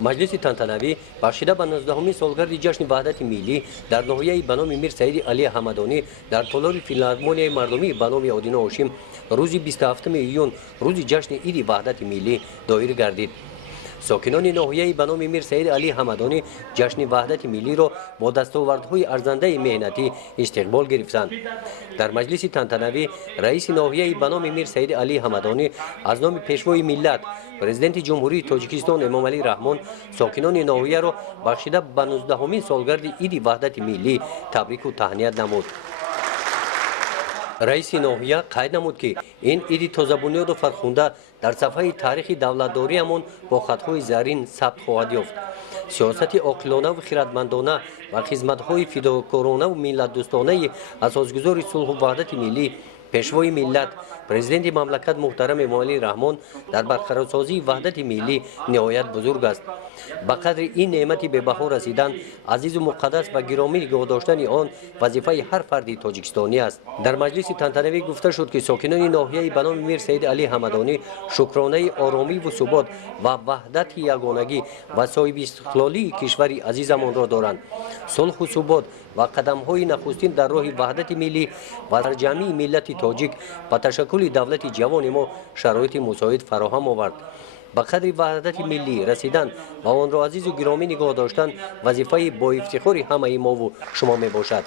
مجلس تانتنوی بخشیده به 19مین سالگرد جشن وحدت ملی در ناحیه به نام میر سید علی حمدانی در تالار فیلارمونیای مردمی به نام آدینه هاشم روز 27 ایون روز جشن عید وحدت ملی دایر گردید. ساکنان ناحیه به نام میر سید علی حمدانی جشن وحدت ملی را با دستاوردهای ارزنده مهنتی استقبال گرفتند. در مجلس تانتنوی رئیس ناحیه به نام میر سید علی حمدانی از نام پیشوای ملت پرزیدنت جمهوری تاجیکستان امام علی رحمان ساکنان ناحیه را بخشیده به 19مین سالگرد عید وحدت ملی تبریک و تهنیت نمود. رئیس ناحیه قید نمود که این عید تازه بنیاد و فرخنده در صفحه تاریخ دولتداریمان با خطهای زرین ثبت خواهد یافت. سیاست عاقلانه و خردمندانه و خدمت‌های فداکارانه و ملت دوستانه اساسگزار صلح و وحدت ملی پیشوای ملت پرزیدنت مملکت محترم امام علی رحمان در برقرارسازی وحدت ملی نهایت بزرگ است. به قدر این نعمت به بها رسیدن عزیز و مقدس و گرامی نگاه داشتن آن وظیفه هر فردی تاجیکستانی است. در مجلس تانتنوی گفته شد که ساکنان ناحیه به نام میر سید علی حمدانی شکرانه آرامی و ثبات و وحدت یگانگی و صاحب استقلالی کشور عزیزمان را دارند. صلح و ثبات و قدم‌های نخستین در راه وحدت ملی و در جمعی ملت تاجیک و تشکل دولت جوان ما شرایط مساعد فراهم آورد. به قدر وحدت ملی رسیدن و آن را عزیز و گرامی نگاه داشتن وظیفه با افتخار همه ما و شما می باشد.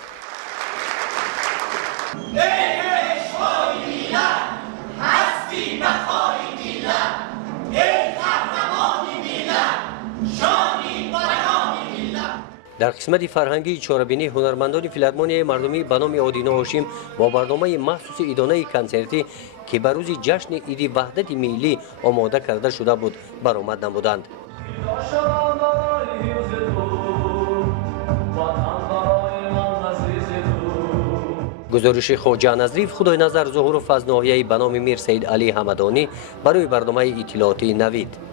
در قسمت فرهنگی چهاربینی هنرمندان فیلارمونیای مردمی به نام آدینه هاشم با برنامه مخصوص ادانه کنسرتی که به روز جشن عید وحدت ملی آماده کرده شده بود برآمد نمودند. گزارش خواجه نظریف خدای نظر ظهور و فضل ناحیه به نام میر سید علی حمدانی برای برنامه اطلاعاتی نوید.